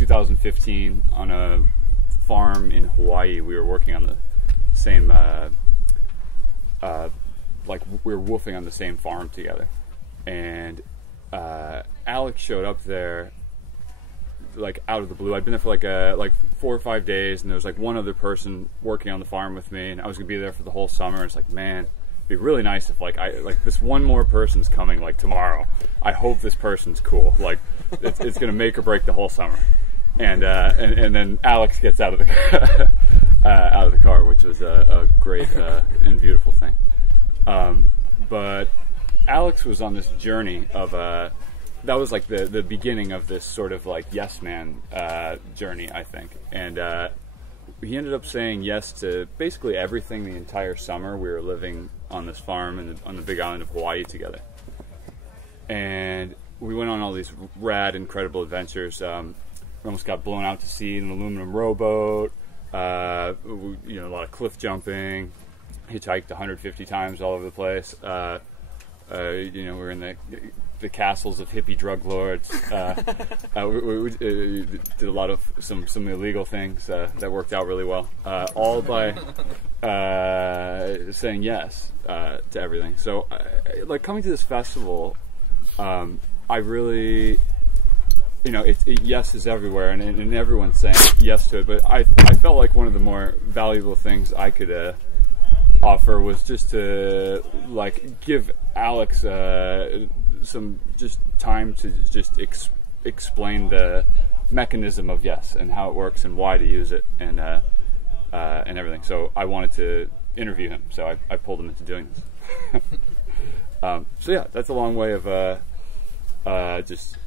2015 on a farm in Hawaii. We were working on the same, like we were woofing on the same farm together, and Alex showed up there like out of the blue. I'd been there for like 4 or 5 days, and there was like one other person working on the farm with me, and I was gonna be there for the whole summer. It's like, man, it'd be really nice if like this one more person's coming like tomorrow. I hope this person's cool. Like it's gonna make or break the whole summer. And then Alex gets out of the out of the car, which was a great and beautiful thing. But Alex was on this journey of that was like the beginning of this sort of like yes man journey, I think. And he ended up saying yes to basically everything the entire summer. We were living on this farm on the big island of Hawaii together, and we went on all these rad, incredible adventures. We almost got blown out to sea in an aluminum rowboat. A lot of cliff jumping. Hitchhiked 150 times all over the place. We're in the castles of hippie drug lords. We did a lot of some illegal things that worked out really well. All by saying yes to everything. So, like coming to this festival, I really. Yes is everywhere, and everyone's saying yes to it. But I felt like one of the more valuable things I could offer was just to like give Alex some just time to just explain the mechanism of yes and how it works and why to use it and everything. So I wanted to interview him, so I pulled him into doing this. So yeah, that's a long way of just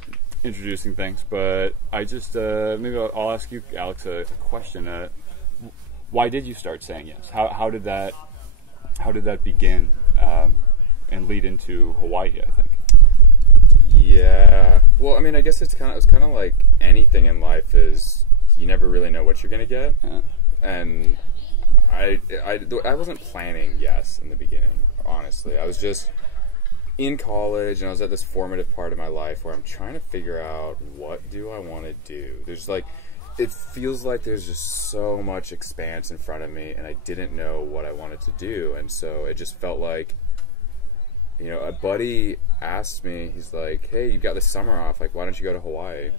introducing things, but I just maybe I'll ask you, Alex, a question. Why did you start saying yes? How did that begin and lead into Hawaii? I think. Yeah. Well, I mean, I guess it's kind of like anything in life is you never really know what you're gonna get, and I wasn't planning yes in the beginning. Honestly, I was just in college, and I was at this formative part of my life where I'm trying to figure out what do I want to do. There's like, it feels like there's just so much expanse in front of me, and I didn't know what I wanted to do, and so it just felt like, a buddy asked me, he's like, hey, you've got this summer off, like, why don't you go to Hawaii?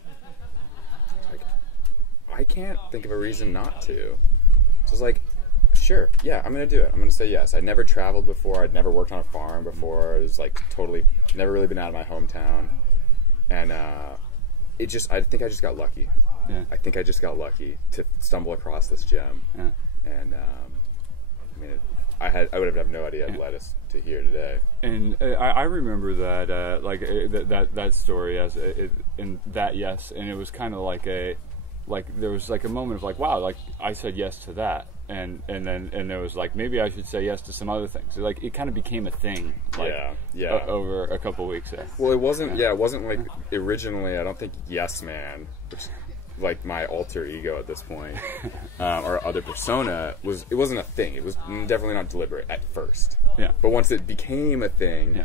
Like, I can't think of a reason not to. So I was like, sure, yeah, I'm going to do it. I'm going to say yes. I'd never traveled before. I'd never worked on a farm before. I was like totally, never really been out of my hometown. And I think I just got lucky. Yeah. I think I just got lucky to stumble across this gem. Yeah. And I would have no idea it led us to here today. And I remember that that story as in that yes, and it was kind of like there was like a moment of like, wow, like I said yes to that. And then there was like, maybe I should say yes to some other things. Like it kind of became a thing, like over a couple of weeks. Well, it wasn't. Yeah, it wasn't like originally. I don't think Yes Man, which like my alter ego at this point, or other persona it wasn't a thing. It was definitely not deliberate at first. Yeah. But once it became a thing,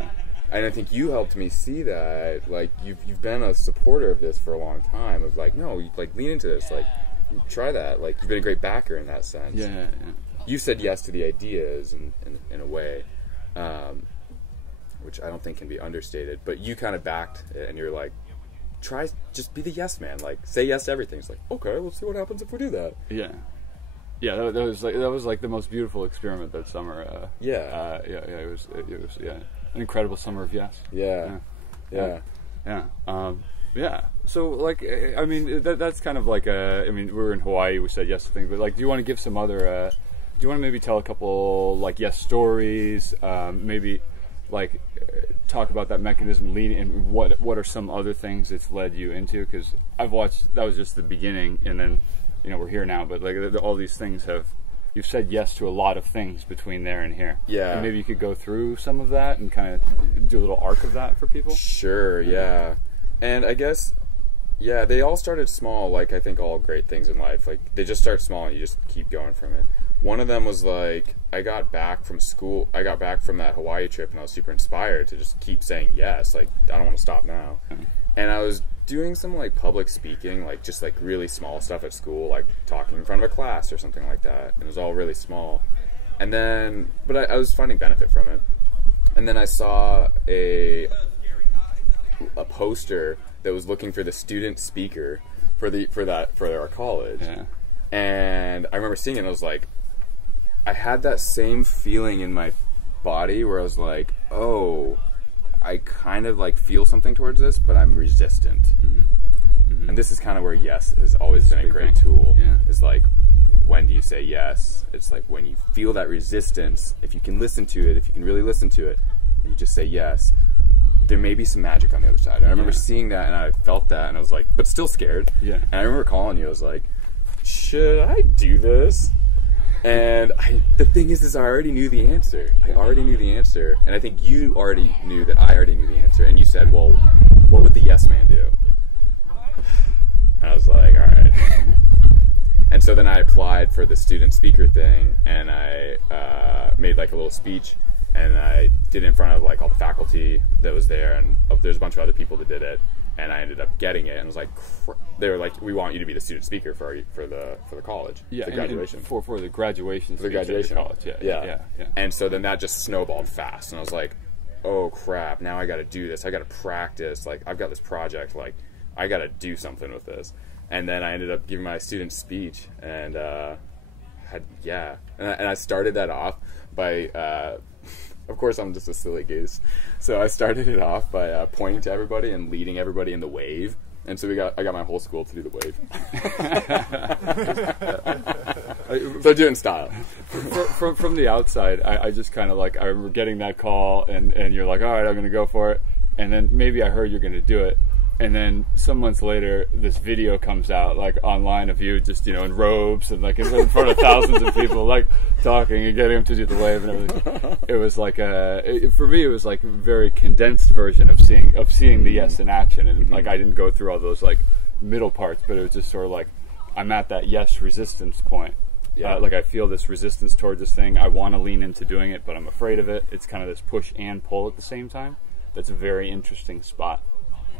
and I think you helped me see that. Like you've been a supporter of this for a long time. Of like, no, like lean into this, like. Try that. Like, you've been a great backer in that sense. Yeah. You said yes to the ideas in a way, which I don't think can be understated. But you kind of backed it, and you're like, just be the yes man. Like, say yes to everything. It's like, okay, let's see what happens if we do that. Yeah. That was like the most beautiful experiment that summer. It was an incredible summer of yes. Yeah. So, like, I mean, that's kind of like we were in Hawaii, we said yes to things, but, like, do you want to give some other, do you want to maybe tell a couple, like, yes stories, maybe, like, talk about that mechanism leading, and what are some other things it's led you into? Because I've watched, that was just the beginning, and then, we're here now, but, like, all these things you've said yes to a lot of things between there and here. Yeah. And maybe you could go through some of that and kind of do a little arc of that for people? Sure, yeah. And I guess, they all started small, like I think all great things in life. Like, they just start small and you just keep going from it. One of them was like, I got back from that Hawaii trip, and I was super inspired to just keep saying yes. Like, I don't want to stop now. And I was doing some like public speaking, like just like really small stuff at school, like talking in front of a class or something like that. And it was all really small. And then, but I was finding benefit from it. And then I saw a poster that was looking for the student speaker for our college. Yeah. And I remember seeing it and I was like, I had that same feeling in my body where I was like, oh, I kind of like feel something towards this, but I'm resistant. And this is kind of where yes has always been a great tool. Yeah. Is like, when do you say yes? It's like when you feel that resistance, if you can listen to it, if you can really listen to it, and you just say yes, there may be some magic on the other side. And I remember seeing that, and I felt that, and I was like, but still scared. Yeah. And I remember calling you. I was like, should I do this? And the thing is I already knew the answer. I already knew the answer, and I think you already knew that I already knew the answer. And you said, well, what would the yes man do? And I was like, all right. And so then I applied for the student speaker thing, and I made like a little speech, and I did it in front of like all the faculty that was there, and there's a bunch of other people that did it, and I ended up getting it. And it was like, they were like, we want you to be the student speaker for the college, the graduation, and for the graduation, for the graduation college, yeah. And so then that just snowballed fast, and I was like, oh crap, now I got to do this. I got to practice. Like I've got this project. Like I got to do something with this. And then I ended up giving my student speech, and I started that off by, of course I'm just a silly goose, so I started it off by pointing to everybody and leading everybody in the wave, and so I got my whole school to do the wave. So I do it in style. From the outside, I just kind of like, I remember getting that call, and you're like, all right, I'm going to go for it, and then maybe I heard you're going to do it. And then some months later, this video comes out, like, online of you just, in robes and, like, in front of thousands of people, like, talking and getting them to do the wave and everything. It was like for me, it was like a very condensed version of seeing the yes in action. And, like, I didn't go through all those, like, middle parts, but it was just sort of like, I'm at that yes resistance point. Yeah. Like, I feel this resistance towards this thing. I want to lean into doing it, but I'm afraid of it. It's kind of this push and pull at the same time. That's a very interesting spot.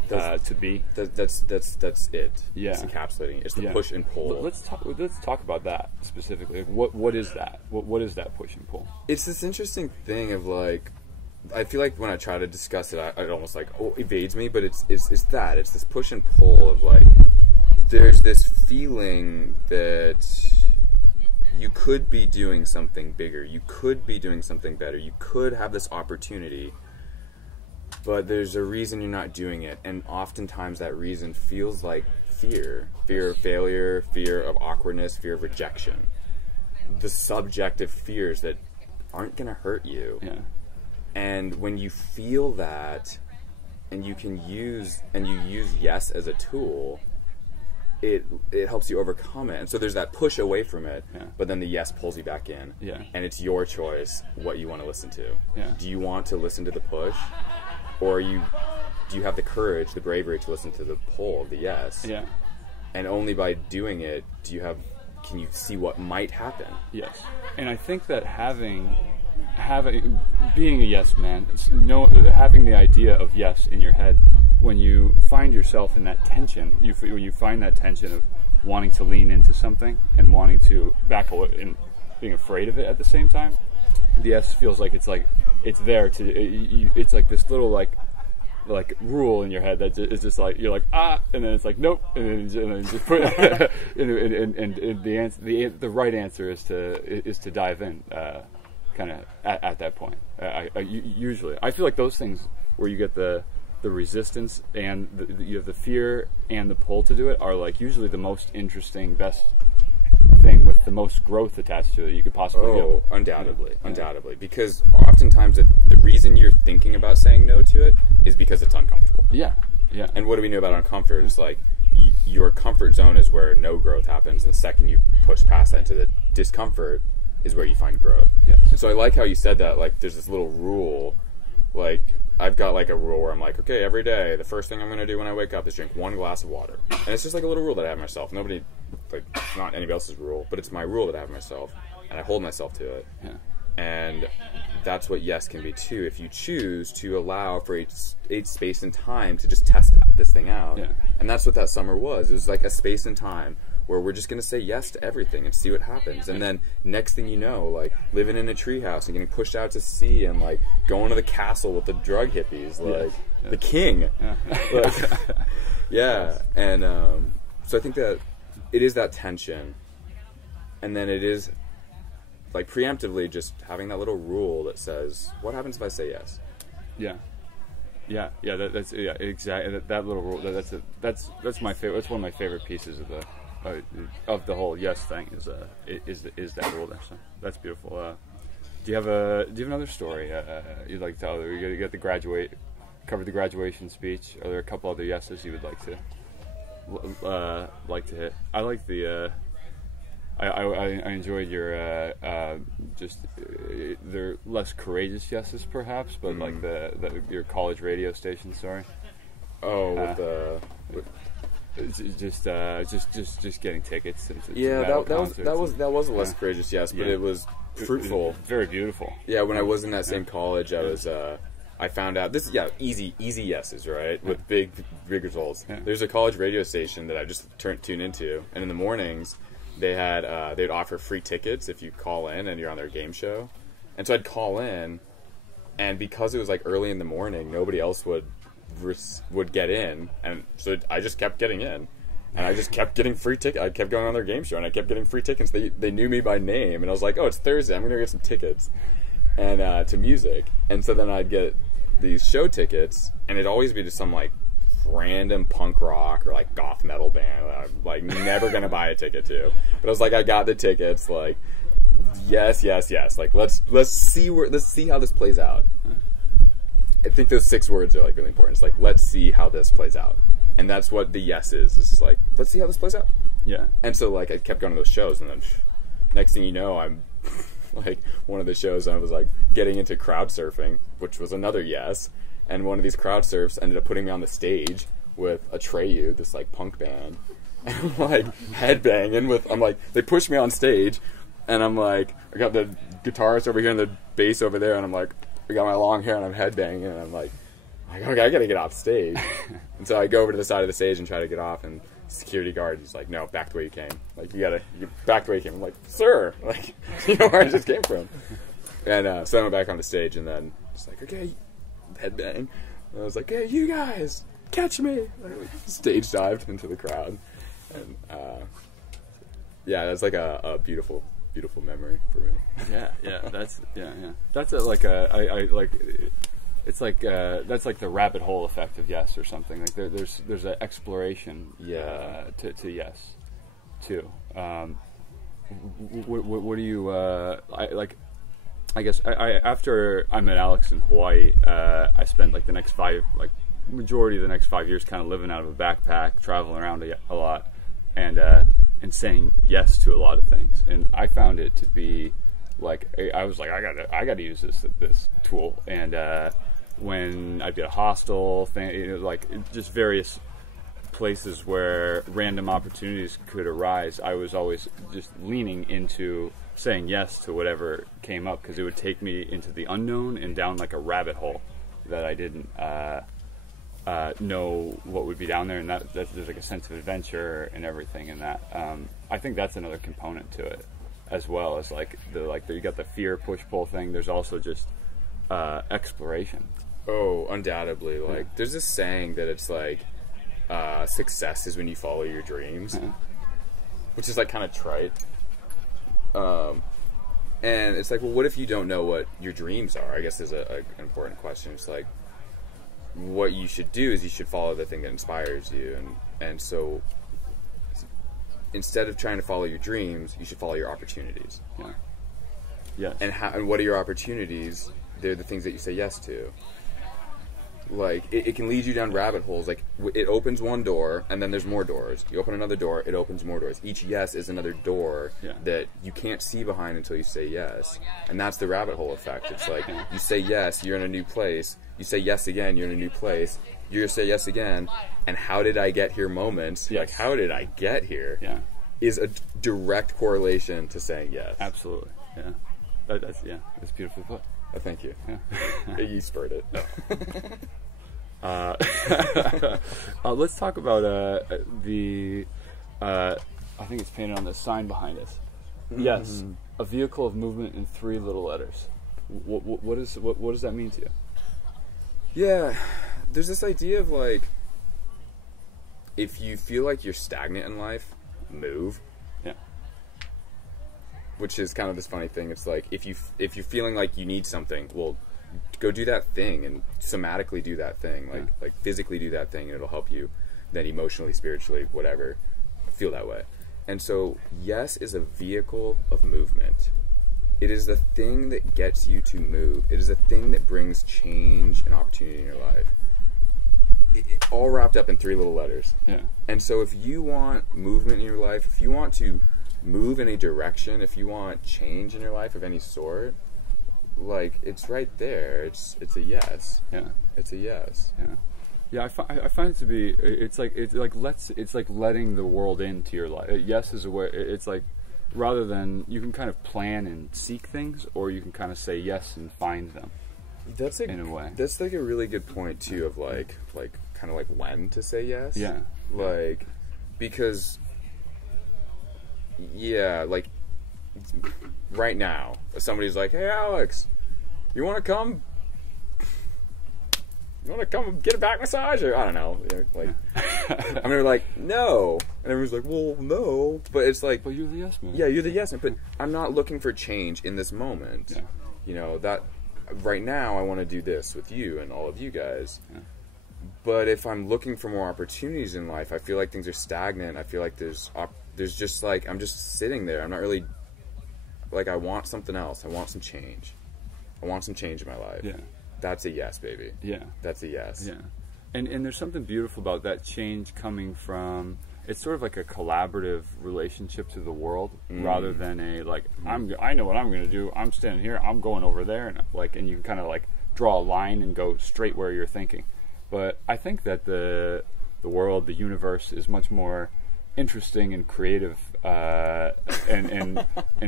To be that's it. Yeah, it's encapsulating. It's the push and pull. Let's talk about that specifically. Like what is that? What is that push and pull? It's this interesting thing of like, I feel like when I try to discuss it, it almost like evades me. But it's this push and pull of like, there's this feeling that you could be doing something bigger. You could be doing something better. You could have this opportunity. But there's a reason you're not doing it, and oftentimes that reason feels like fear of failure, fear of awkwardness, fear of rejection. The subjective fears that aren't going to hurt you. Yeah. And when you feel that, and you use yes as a tool, it helps you overcome it. And so there's that push away from it, but then the yes pulls you back in. Yeah. And it's your choice what you want to listen to. Yeah. Do you want to listen to the push? Or do you have the courage, the bravery to listen to the pull, the yes? Yeah. And only by doing it can you see what might happen? Yes. And I think that being a yes man, having the idea of yes in your head, when you find yourself in that tension, when you find that tension of wanting to lean into something and wanting to back away and being afraid of it at the same time, the yes feels like it's there it's like this little like rule in your head that is just like, you're like, and then it's like, nope, and then just put and the right answer is to dive in kind of at that point. Usually I feel like those things where you get the resistance and you have the fear and the pull to do it are like usually the most interesting, best thing with the most growth attached to it you could possibly do. Undoubtedly, because oftentimes the reason you're thinking about saying no to it is because it's uncomfortable. Yeah. And what do we know about uncomfort? It's like your comfort zone is where no growth happens, and the second you push past that into the discomfort is where you find growth. Yes. And so I like how you said that, like there's this little rule, like I've got like a rule where I'm like, okay, every day the first thing I'm going to do when I wake up is drink 1 glass of water. And it's just like a little rule that I have myself. It's not anybody else's rule, but it's my rule that I have myself, and I hold myself to it. Yeah. And that's what yes can be too, if you choose to allow for a space and time to just test this thing out. Yeah. And that's what that summer was. It was like a space and time where we're just going to say yes to everything and see what happens. And then next thing you know, like living in a treehouse and getting pushed out to sea and like going to the castle with the drug hippies, like the king. Yeah. Like, yeah. And so I think that it is that tension. And then it is like preemptively just having that little rule that says, what happens if I say yes? Yeah. That's exactly that little rule. That's my favorite. That's one of my favorite pieces of the whole yes thing is that rule there. So that's beautiful. Do you have another story you'd like to tell? You got covered the graduation speech. Are there a couple other yeses you would like to hit? I like the. I enjoyed your they're less courageous yeses perhaps, but like your college radio station story. Oh, just getting tickets. That was a less courageous yes, but it was fruitful. Very beautiful. Yeah, when I was in that same college, I found out this. Yeah, easy yeses, right? With big results. Yeah. There's a college radio station that I just tuned into, and in the mornings they'd offer free tickets if you call in and you're on their game show. And so I'd call in, and because it was like early in the morning, nobody else would get in, and so I just kept getting in, and I just kept getting free tickets. I kept going on their game show, and I kept getting free tickets. They knew me by name, and I was like, oh, it's Thursday, I'm gonna get some tickets, and to music. And so then I'd get these show tickets, and it'd always be to some like random punk rock or like goth metal band that I'm like never gonna buy a ticket to, but I was like, I got the tickets, like yes, like let's see how this plays out. I think those 6 words are like really important. It's like, let's see how this plays out, and that's what the yes is. It's like, let's see how this plays out. Yeah. And so like I kept going to those shows, and then next thing you know, I'm like one of the shows I was like getting into crowd surfing, which was another yes. And one of these crowd surfs ended up putting me on the stage with Atreyu, this like punk band, and I'm like headbanging they pushed me on stage, and I'm like, I got the guitarist over here and the bass over there, and I'm like, I got my long hair and I'm headbanging, and I'm like, okay, I gotta get off stage. And so I go over to the side of the stage and try to get off, and security guard is like, no, back the way you came. Like, you back the way you came. I'm like, sir, like, you know where I just came from. And so I went back on the stage, and then it's like, okay, headbang. And I was like, hey, you guys, catch me. Stage dived into the crowd. And yeah, that's like a beautiful memory for me. That's like the rabbit hole effect of yes or something. Like there's an exploration to yes too. What do you I guess after I met Alex in Hawaii, I spent like majority of the next 5 years kind of living out of a backpack, traveling around a lot, and saying yes to a lot of things. And I found it to be like, I was like, I gotta use this tool. And when I'd be at a hostel thing, like just various places where random opportunities could arise, I was always just leaning into saying yes to whatever came up, because it would take me into the unknown and down like a rabbit hole that I didn't know what would be down there, and that there's like a sense of adventure and everything in that. I think that's another component to it, as well as you got the fear push pull thing. There's also just exploration. Oh, undoubtedly. Like there's this saying that it's like success is when you follow your dreams, which is like kind of trite. And it's like, well, what if you don't know what your dreams are? I guess is an important question. It's like, what you should do is you should follow the thing that inspires you, and so instead of trying to follow your dreams, you should follow your opportunities. Yeah. Yes. And what are your opportunities? They're the things that you say yes to. Like, it can lead you down rabbit holes. Like, it opens one door, and then there's more doors. You open another door, it opens more doors. Each yes is another door that you can't see behind until you say yes. And that's the rabbit hole effect. It's like, you say yes, you're in a new place. You say yes again, you're in a new place. You say yes again, and how did I get here moments, like, how did I get here, is a direct correlation to saying yes. Absolutely, yeah. That's beautifully put. Thank you. Yeah. You spurred it. Let's talk about the. I think it's painted on the sign behind us. Yes, a vehicle of movement in 3 little letters. What does that mean to you? Yeah, there's this idea of like, if you feel like you're stagnant in life, move. Yeah. Which is kind of this funny thing. It's like if you're feeling like you need something, well, go do that thing and somatically do that thing, like physically do that thing, and it'll help you. Then emotionally, spiritually, whatever, feel that way. And so, yes is a vehicle of movement. It is the thing that gets you to move. It is the thing that brings change and opportunity in your life. All wrapped up in 3 little letters. Yeah. And so if you want movement in your life, if you want to move in a direction, if you want change in your life of any sort, like, it's right there. It's a yes. Yeah. It's a yes. Yeah. Yeah, I find it to be, it's like letting the world into your life. Yes is a way, it's like, rather than, you can kind of plan and seek things, or you can kind of say yes and find them. In a way. That's like a really good point too, of like kind of like when to say yes. Yeah. Like, because, yeah, like, right now, if somebody's like, hey Alex, you want to come get a back massage? Or I don't know, like, I'm gonna be like, no, and everyone's like, well, no, but it's like, but you're the yes man. Yeah, you're the yes man, but I'm not looking for change in this moment. Yeah. You know, that right now I want to do this with you and all of you guys. Yeah. But if I'm looking for more opportunities in life, I feel like things are stagnant. I feel like there's just like, I'm just sitting there. I'm not really, like, I want something else. I want some change. I want some change in my life. Yeah. That's a yes, baby. Yeah. That's a yes. Yeah. And there's something beautiful about that change coming from, it's sort of like a collaborative relationship to the world, rather than a, like, I know what I'm going to do. I'm standing here. I'm going over there. And you can kind of like draw a line and go straight where you're thinking. But I think that the world, the universe, is much more interesting and creative, and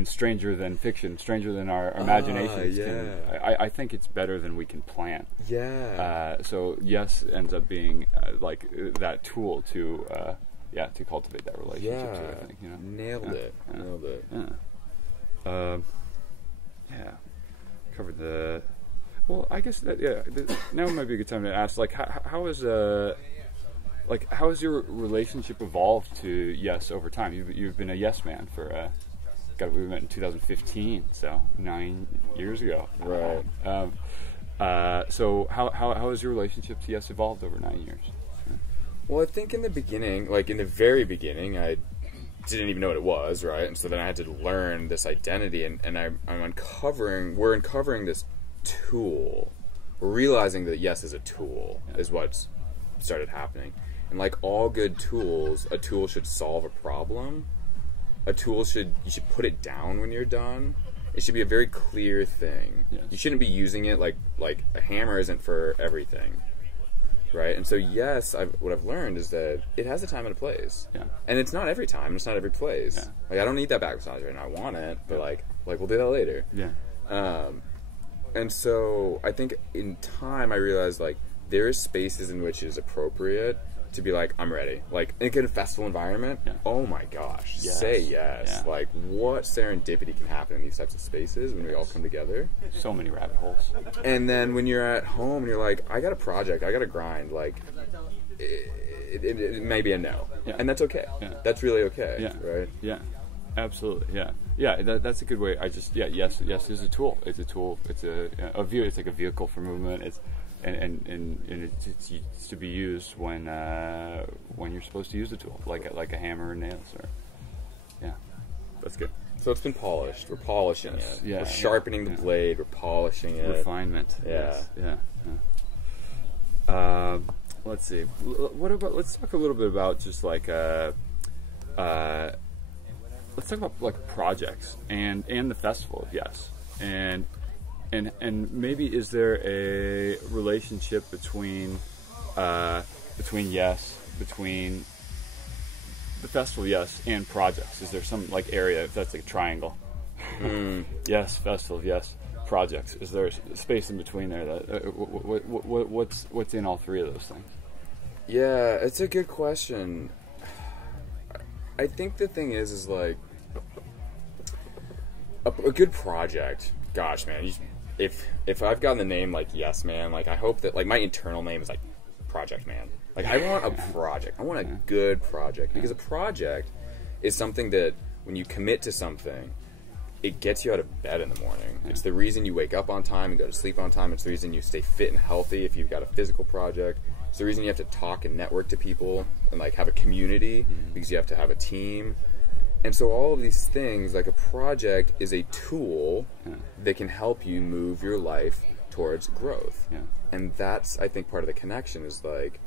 stranger than fiction, stranger than our imaginations. Yeah. I think it's better than we can plan. Yeah. So yes ends up being like that tool to cultivate that relationship. Yeah. Too, I think, you know? Nailed it. Yeah. Yeah. Covered the. Well, I guess that now might be a good time to ask, like, how has your relationship evolved to yes over time? You've been a yes man for we met in 2015, so 9 years ago. Right. So how has your relationship to yes evolved over 9 years? Well, I think in the beginning, like in the very beginning, I didn't even know what it was, right? And so then I had to learn this identity, and we're uncovering this tool. We're realizing that yes is a tool, is what's started happening. And like all good tools, a tool should solve a problem. You should put it down when you're done. It should be a very clear thing. Yes. You shouldn't be using it like a hammer isn't for everything. Right? And so yes, what I've learned is that it has a time and a place. Yeah. And it's not every time, it's not every place. Yeah. Like, I don't need that back massage right now. I want it, but like we'll do that later. Yeah. And so I think in time I realized, like, there is spaces in which it is appropriate to be like, I'm ready. Like, in a festival environment, oh my gosh, yes. Say yes. Yeah. Like, what serendipity can happen in these types of spaces when we all come together? So many rabbit holes. And then when you're at home and you're like, I got a project, I got to grind, like, it may be a no. Yeah. And that's okay. Yeah. That's really okay. Yeah. Right? Yeah. Absolutely, yeah. That's a good way. Yes is a tool. It's a tool. It's it's like a vehicle for movement. It's it's to be used when you're supposed to use the tool, like a hammer or nails, or that's good. So it's been polished. We're polishing it. Yeah, we're sharpening the blade. We're polishing it. Refinement. Yeah. Yes. Yeah. Let's see. Let's talk a little bit about just like let's talk about like projects and the festival of yes, and maybe is there a relationship between the festival yes and projects? Is there some like area, if that's like a triangle, Yes, festival. Yes, projects. Is there space in between there? That what's in all three of those things? Yeah, it's a good question. I think the thing is like a good project. Gosh, man, if I've gotten the name like Yesman, like I hope that like my internal name is like Project Man. Like I want a project. I want a good project, because a project is something that when you commit to something, it gets you out of bed in the morning. It's the reason you wake up on time and go to sleep on time. It's the reason you stay fit and healthy if you've got a physical project. It's the reason you have to talk and network to people and like have a community, because you have to have a team. And so all of these things, like a project is a tool that can help you move your life towards growth. And that's, I think, part of the connection is like,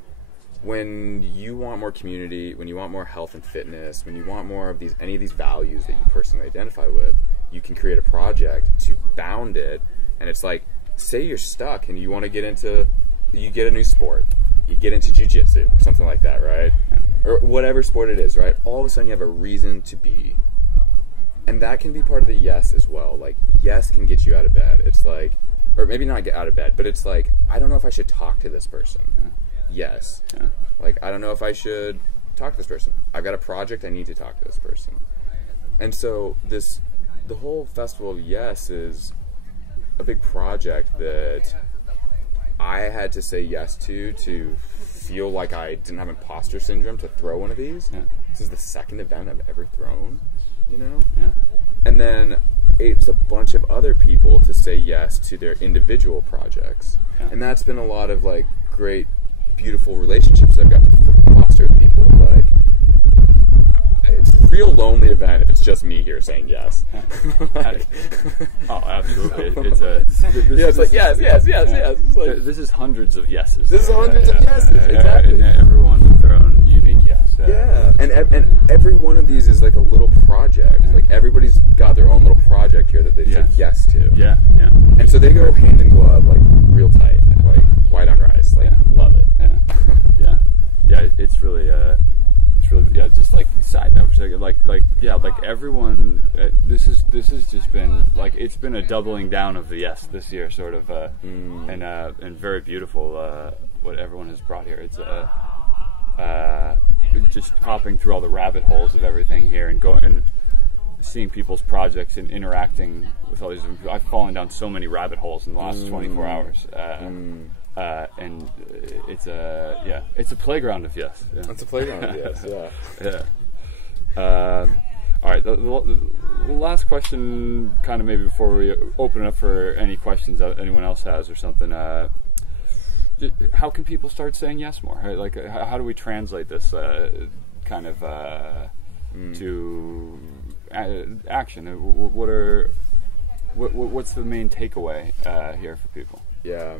when you want more community, when you want more health and fitness, when you want more of these, any of these values that you personally identify with, you can create a project to bound it. And it's like, say you're stuck and you want to get into, you get a new sport, you get into jiu-jitsu, something like that, right? Or whatever sport it is, right? All of a sudden you have a reason to be. And that can be part of the yes as well. Like, yes can get you out of bed. It's like, or maybe not get out of bed, but it's like, I don't know if I should talk to this person. Yes. Like, I don't know if I should talk to this person. I've got a project, I need to talk to this person. And so the whole Festival of Yes is a big project that I had to say yes to feel like I didn't have imposter syndrome to throw one of these. This is the second event I've ever thrown, you know? And then it's a bunch of other people to say yes to their individual projects. And that's been a lot of like great, beautiful relationships I've got to foster with people. Like, it's a real lonely event if it's just me here saying yes. Like, oh, absolutely. It's like yes. It's like, this is hundreds of yeses. This is hundreds of yeses, exactly. And everyone with their own unique yes. And every one of these is like a little project. Like, everybody's got their own little project here that they said yes to. And so they go hand in glove, like real tight, like white on rice. Like, love it. It's really just like side note for a second, like everyone, this has just been like, it's been a doubling down of the yes this year, sort of, and very beautiful what everyone has brought here. It's just hopping through all the rabbit holes of everything here and going and seeing people's projects and interacting with all these different people. I've fallen down so many rabbit holes in the last 24 hours. And it's a playground of yes. It's a playground of yes. All right. The last question, kind of maybe before we open it up for any questions that anyone else has or something. How can people start saying yes more? Like, how do we translate this kind of to action? What's the main takeaway here for people? Yeah.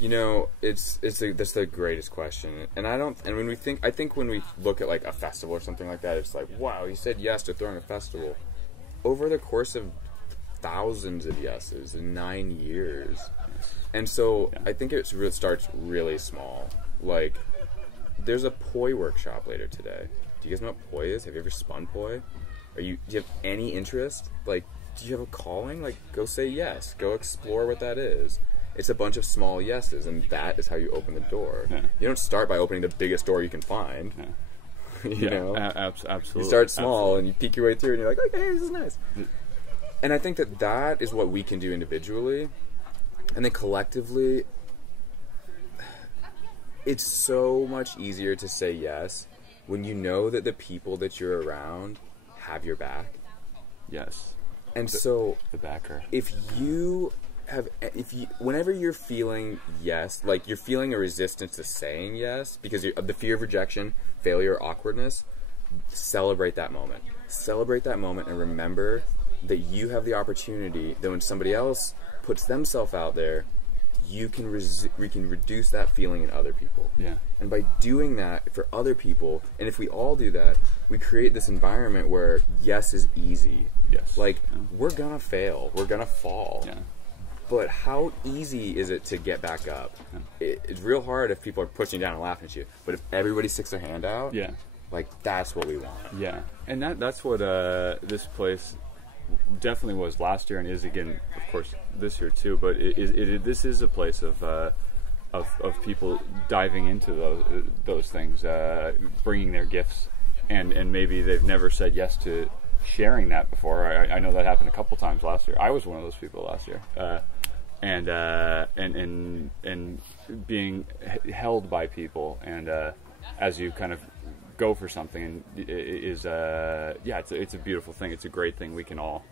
You know, that's the greatest question, and I think when we look at like a festival or something like that, it's like, wow, he said yes to throwing a festival. Over the course of thousands of yeses in 9 years, and so I think it starts really small. Like, there's a poi workshop later today. Do you guys know what poi is? Have you ever spun poi? Do you have any interest? Like, do you have a calling? Like, go say yes. Go explore what that is. It's a bunch of small yeses, and that is how you open the door. You don't start by opening the biggest door you can find. You know? Absolutely. You start small, and you peek your way through, and you're like, okay, this is nice. And I think that is what we can do individually. And then collectively, it's so much easier to say yes when you know that the people that you're around have your back. Yes. And so the backer. Whenever you're feeling yes, like you're feeling a resistance to saying yes because of the fear of rejection, failure, awkwardness, celebrate that moment. Celebrate that moment and remember that you have the opportunity that when somebody else puts themselves out there, we can reduce that feeling in other people. And by doing that for other people, and if we all do that, we create this environment where yes is easy. Like, we're gonna fail, we're gonna fall. But how easy is it to get back up? It's real hard if people are pushing you down and laughing at you. But if everybody sticks their hand out, like, that's what we want. And that's what this place definitely was last year and is again, of course, this year too. But this is a place of people diving into those things, bringing their gifts, and maybe they've never said yes to sharing that before. I know that happened a couple times last year. I was one of those people last year, and being held by people, and as you kind of go for something, and it's a beautiful thing. It's a great thing we can all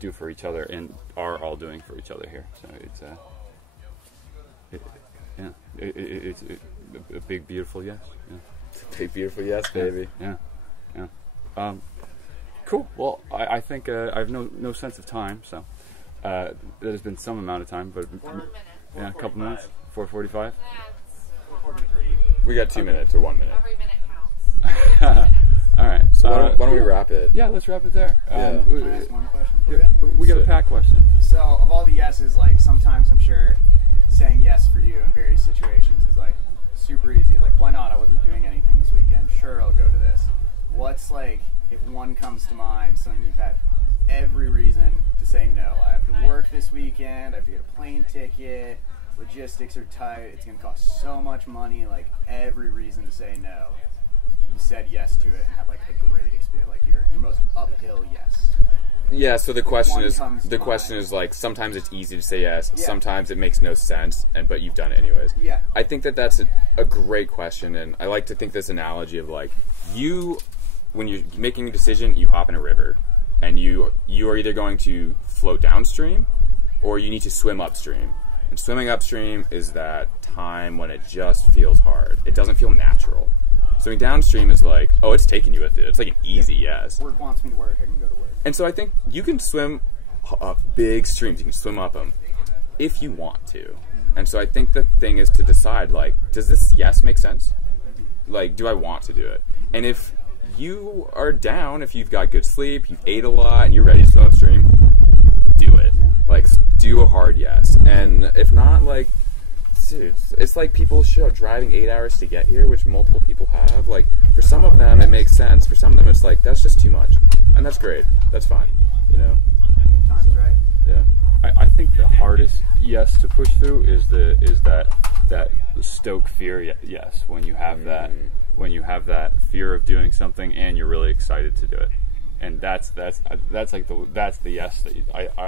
do for each other and are all doing for each other here. So it's a big beautiful yes. Yeah. It's a big beautiful yes, baby. Yeah. Cool. Well, I think I have no sense of time, so there's been some amount of time, but 4 minutes. Yeah, a couple minutes. 4:45. That's 4:43. We got 2 minutes or 1 minute. every minute counts. All right. So why don't we wrap it? Yeah, let's wrap it there. Yeah. Can I ask one question for you? We got a pack question. So, of all the yeses, like, sometimes I'm sure saying yes for you in various situations is, like, super easy. Like, why not? I wasn't doing anything this weekend. Sure, I'll go to this. What's, like, if one comes to mind, something you've had every reason to say no? I have to work this weekend. I have to get a plane ticket. Logistics are tight. It's going to cost so much money. Like, every reason to say no. You said yes to it and had, like, a great experience. Like, your most uphill yes. Yeah, so the question One is like, sometimes it's easy to say yes, Yeah. sometimes it makes no sense, but you've done it anyways. Yeah. I think that's a great question, and I like to think this analogy of, like, when you're making a decision, you hop in a river, and you are either going to float downstream, or you need to swim upstream. And swimming upstream is that time when it just feels hard. It doesn't feel natural. Swimming downstream is like, oh, it's taking you with it. It's like an easy yes. Work wants me to work, I can go to work. And so I think you can swim up big streams. You can swim up them if you want to. And so I think the thing is to decide, like, does this yes make sense? Like, do I want to do it? And if you are down, if you've got good sleep, you've ate a lot, and you're ready to swim upstream, do it. Like, do a hard yes. And if not, like, dude, it's like people show driving 8 hours to get here, which multiple people have. Like, for some of them, it makes sense. For some of them, it's like, that's just too much. And that's great. That's fine. You know? Time's right. Yeah. I think the hardest yes to push through is that stoke fear yes, when you have that fear of doing something and you're really excited to do it. And that's like the yes that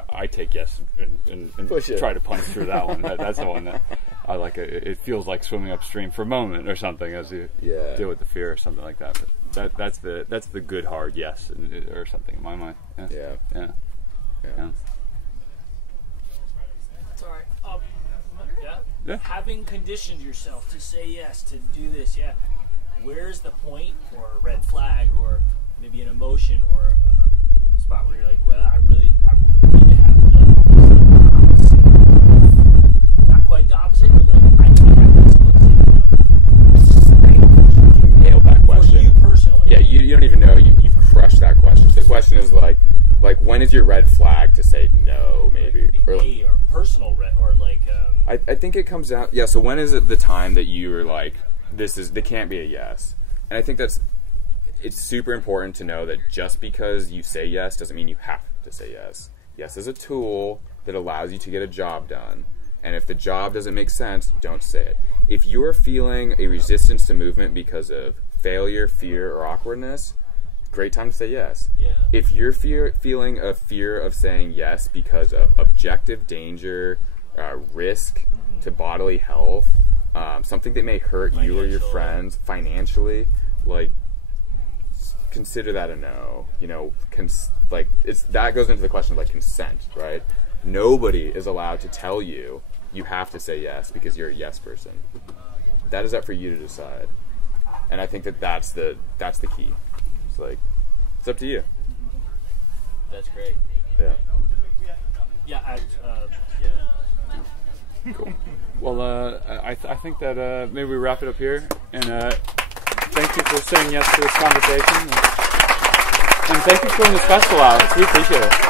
I take yes and try to punch through that one. That's the one that I like. It feels like swimming upstream for a moment or something as you deal with the fear or something like that. But that's the good hard yes or something in my mind. Yeah. It's all right. Yeah. Having conditioned yourself to say yes, to do this, where's the point or a red flag or maybe an emotion or a spot where you're like, well, I really need to have the opposite. Not quite the opposite, but like, I need to have this no. You nailed that question. For you personally. Yeah, you don't even know. You've crushed that question. So the question is like when is your red flag to say no, maybe? Or personal red, or like... I think it comes out... Yeah, so when is it the time that you are like, they can't be a yes? And I think it's super important to know that just because you say yes doesn't mean you have to say yes. Yes is a tool that allows you to get a job done. And if the job doesn't make sense, don't say it. If you're feeling a resistance to movement because of failure, fear, or awkwardness, great time to say yes. Yeah. If you're feeling a fear of saying yes because of objective danger, risk to bodily health, something that may hurt you or your friends financially, like, consider that a no. You know, that goes into the question of like consent, right? Nobody is allowed to tell you have to say yes because you're a yes person. That is up for you to decide. And I think that's the key. It's like, it's up to you. That's great. Yeah. Yeah, Cool. Well, I think that maybe we wrap it up here. And thank you for saying yes to this conversation. And thank you for doing this festival, Alex. We appreciate it.